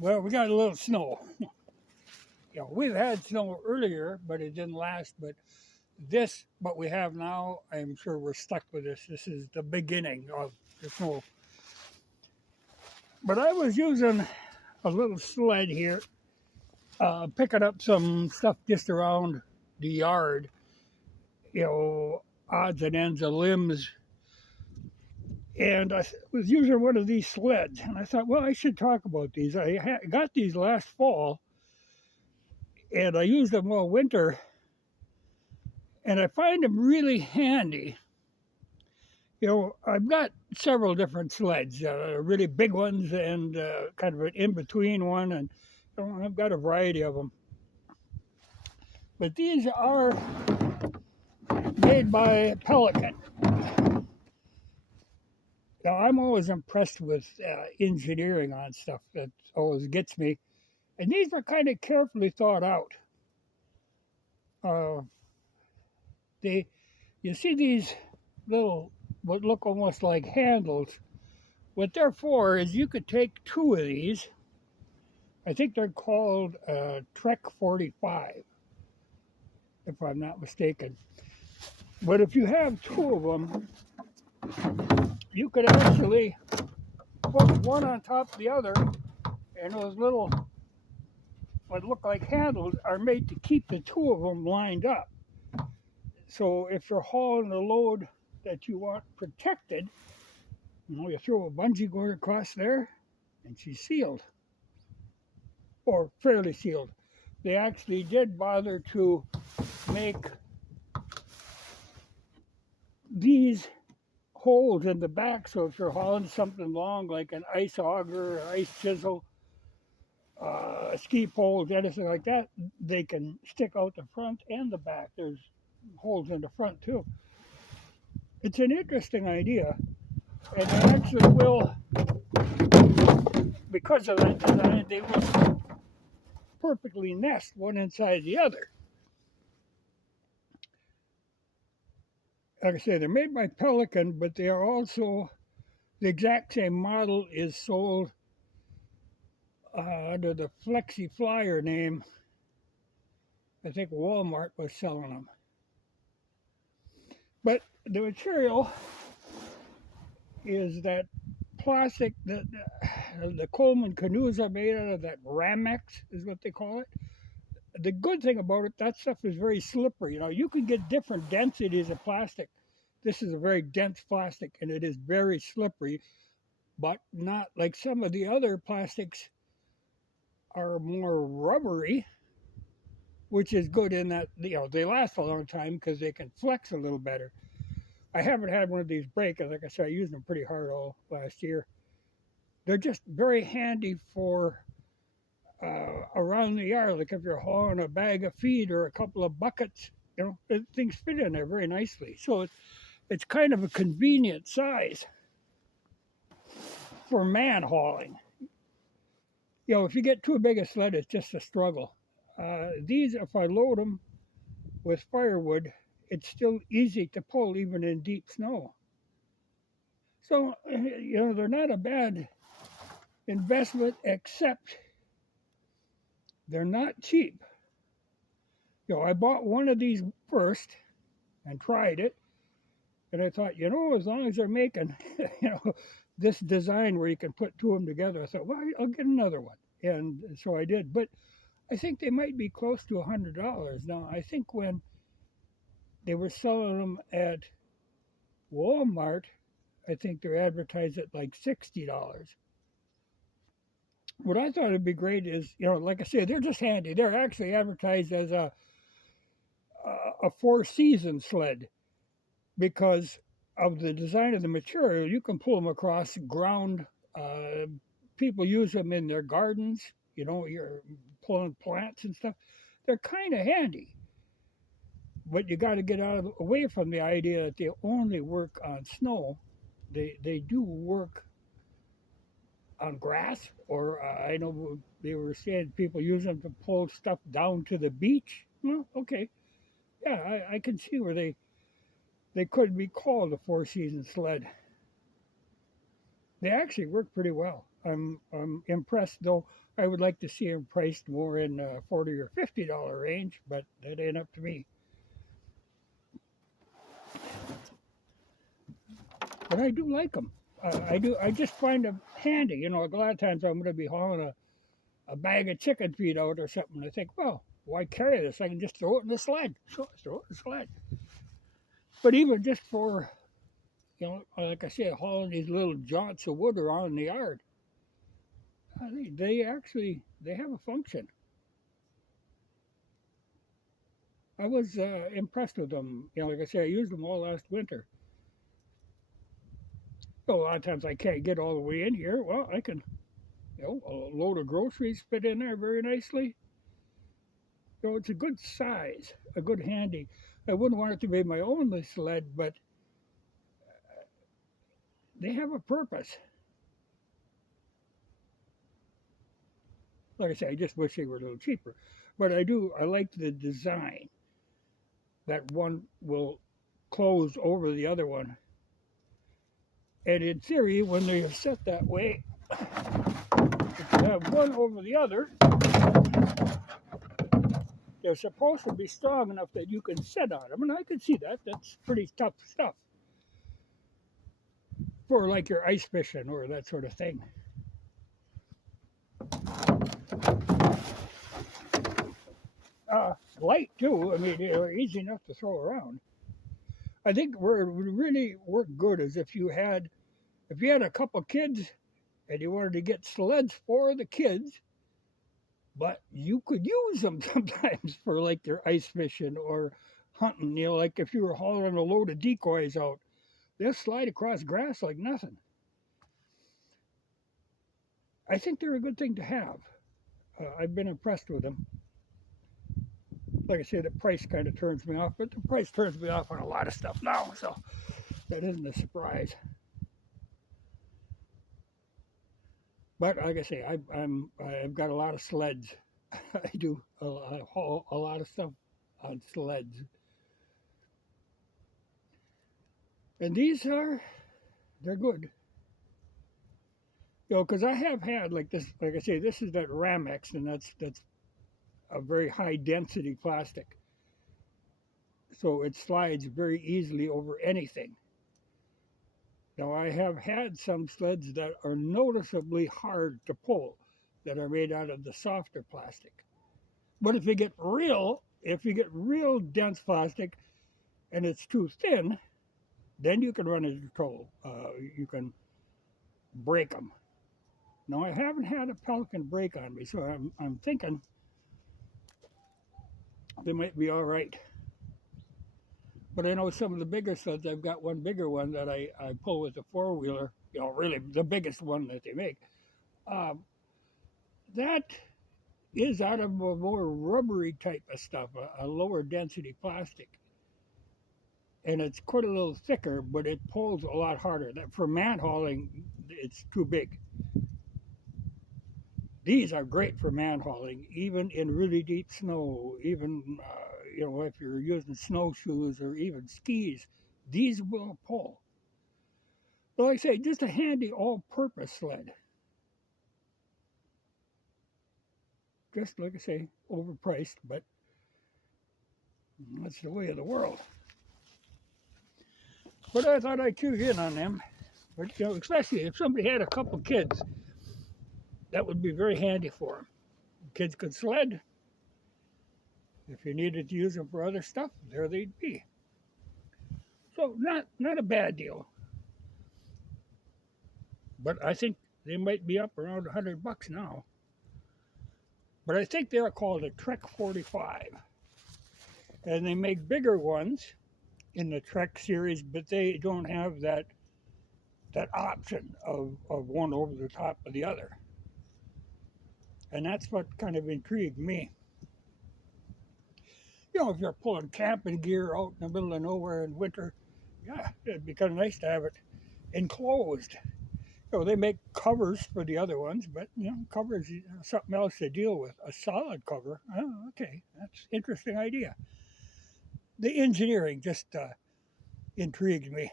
Well, we got a little snow. We've had snow earlier, but it didn't last. But what we have now, I'm sure we're stuck with this. This is the beginning of the snow. But I was using a little sled here, picking up some stuff just around the yard, odds and ends of limbs. And I was using one of these sleds, and I thought, well, I should talk about these. I got these last fall, and I used them all winter, and I find them really handy. I've got several different sleds, really big ones and kind of an in-between one, and I've got a variety of them. But these are made by Pelican. Now, I'm always impressed with engineering on stuff. That always gets me. And these were kind of carefully thought out. Uh, you see these little, what look almost like handles. What they're for is you could take two of these. I think they're called Trek 45, if I'm not mistaken. But if you have two of them, you could actually put one on top of the other, and those little, what look like handles, are made to keep the two of them lined up. So if you're hauling a load that you want protected, you throw a bungee cord across there, and she's sealed, or fairly sealed. They actually did bother to make these holes in the back, so if you're hauling something long like an ice auger, or ice chisel, ski poles, anything like that, they can stick out the front and the back. There's holes in the front too. It's an interesting idea, and they actually will, because of that design, they will perfectly nest one inside the other. Like I say, they're made by Pelican, but they are also, the exact same model is sold under the Flexi Flyer name. I think Walmart was selling them. But the material is that plastic that the Coleman canoes are made out of, that Ramex is what they call it. The good thing about it, that stuff is very slippery. You can get different densities of plastic. This is a very dense plastic, and it is very slippery, but not like some of the other plastics are more rubbery, which is good in that they last a long time because they can flex a little better. I haven't had one of these break, and like I said, I used them pretty hard all last year. They're just very handy for around the yard, like if you're hauling a bag of feed or a couple of buckets, things fit in there very nicely. So it's kind of a convenient size for man hauling. If you get too big a sled, it's just a struggle. These, if I load them with firewood, it's still easy to pull even in deep snow. So, they're not a bad investment, except they're not cheap. I bought one of these first and tried it, and I thought, as long as they're making, this design where you can put two of them together, I thought, well, I'll get another one. And so I did. But I think they might be close to $100 now. I think when they were selling them at Walmart, I think they're advertised at like $60. What I thought would be great is, like I said, they're just handy. They're actually advertised as a four-season sled because of the design of the material. You can pull them across ground. People use them in their gardens. You're pulling plants and stuff. They're kind of handy. But you got to get away from the idea that they only work on snow. They do work on grass, or I know they were saying people use them to pull stuff down to the beach. Well, okay, yeah, I can see where they could be called a four-season sled. They actually work pretty well. I'm impressed, though. I would like to see them priced more in $40 or $50 range, but that ain't up to me. But I do like them. I do. I just find them handy. You know, a lot of times I'm going to be hauling a bag of chicken feed out or something. I think, well, why carry this? I can just throw it in the sled. So throw it in the sled. But even just for, you know, like I said, hauling these little jaunts of wood around in the yard, they actually they have a function. I was impressed with them. You know, like I said, I used them all last winter. So a lot of times I can't get all the way in here. Well, I can, you know, a load of groceries fit in there very nicely. So it's a good size, a good handy. I wouldn't want it to be my only sled, but they have a purpose. Like I say, I just wish they were a little cheaper. But I like the design. That one will close over the other one. And in theory, when they are set that way, if you have one over the other, they're supposed to be strong enough that you can sit on them. And I can see that. That's pretty tough stuff for like your ice fishing or that sort of thing. Light too. I mean, they're easy enough to throw around. I think where it would really work good is if you had a couple kids and you wanted to get sleds for the kids, but you could use them sometimes for like their ice fishing or hunting. You know, like if you were hauling a load of decoys out, they'll slide across grass like nothing. I think they're a good thing to have. I've been impressed with them. Like I said, the price kind of turns me off, but the price turns me off on a lot of stuff now, so that isn't a surprise. But like I say, I've got a lot of sleds. I do haul a lot of stuff on sleds, and they're good. You know, because I have had like this. Like I say, this is that Ramex, and that's a very high density plastic, so it slides very easily over anything. Now I have had some sleds that are noticeably hard to pull, that are made out of the softer plastic. But if you get real dense plastic and it's too thin, then you can run into trouble. You can break them. Now I haven't had a Pelican break on me, so I'm thinking they might be all right. But I know some of the bigger sleds, I've got one bigger one that I pull with a four-wheeler, you know, really the biggest one that they make. That is out of a more rubbery type of stuff, a lower density plastic. And it's quite a little thicker, but it pulls a lot harder. That for man hauling, it's too big. These are great for man hauling, even in really deep snow, even you know, if you're using snowshoes or even skis, these will pull. But like I say, just a handy all-purpose sled. Just like I say, overpriced, but that's the way of the world. But I thought I'd choose in on them. But you know, especially if somebody had a couple kids, that would be very handy for them. Kids could sled. If you needed to use them for other stuff, there they'd be. So not a bad deal. But I think they might be up around $100 now. But I think they're called a Trek 45. And they make bigger ones in the Trek series, but they don't have that option of one over the top of the other. And that's what kind of intrigued me. You know, if you're pulling camping gear out in the middle of nowhere in winter, yeah, it'd be kind of nice to have it enclosed. You know, they make covers for the other ones, but, you know, covers something else to deal with. A solid cover, oh, okay, that's an interesting idea. The engineering just intrigued me.